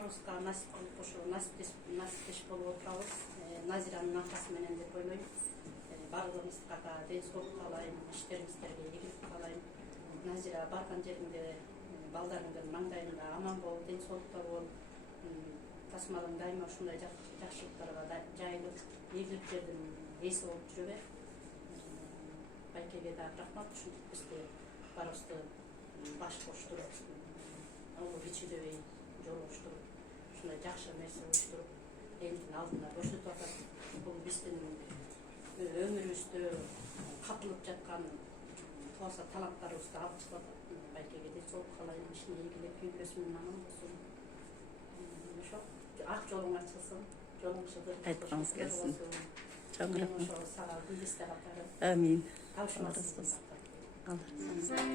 барыбызга насип кылып ошо насиптеш болуп отурабыз. Назиранын атасы менен деп ойлойм. Барлыгыбызга ден соолук каалайм, иштериңиздерге ийгилик каалайм. Назира барган жериңде балдарыңдын маңдайында аман бол, ден соолукта бол. Тасмалың дайыма ушундай жакшылыктарга жайылып, ийгилик жердин ээси болуп жүрө бер. Байкеге дагы рахмат, ушинтип бизди барыбызды баш коштуруп, улуу кичилебей жолугуштуруп, ушундай жакшы нерсе уюштуруп, элдин алдында көрсөтүп атат. Бул биздин өмүрүбүздө катылып жаткан туаса таланттарыбызды алып чыгып атат. Байкеге ден соолук каалайм, ишине ийгилик, үй бүлөсү менен аман болсун. Ошо ак жолуң ачылсын, жолуң чыгып Айтқаныңыз келсін. Чоң рахмат. Ошо сага билдисте катары. Амин. Кавышмасын. Allah razı olsun.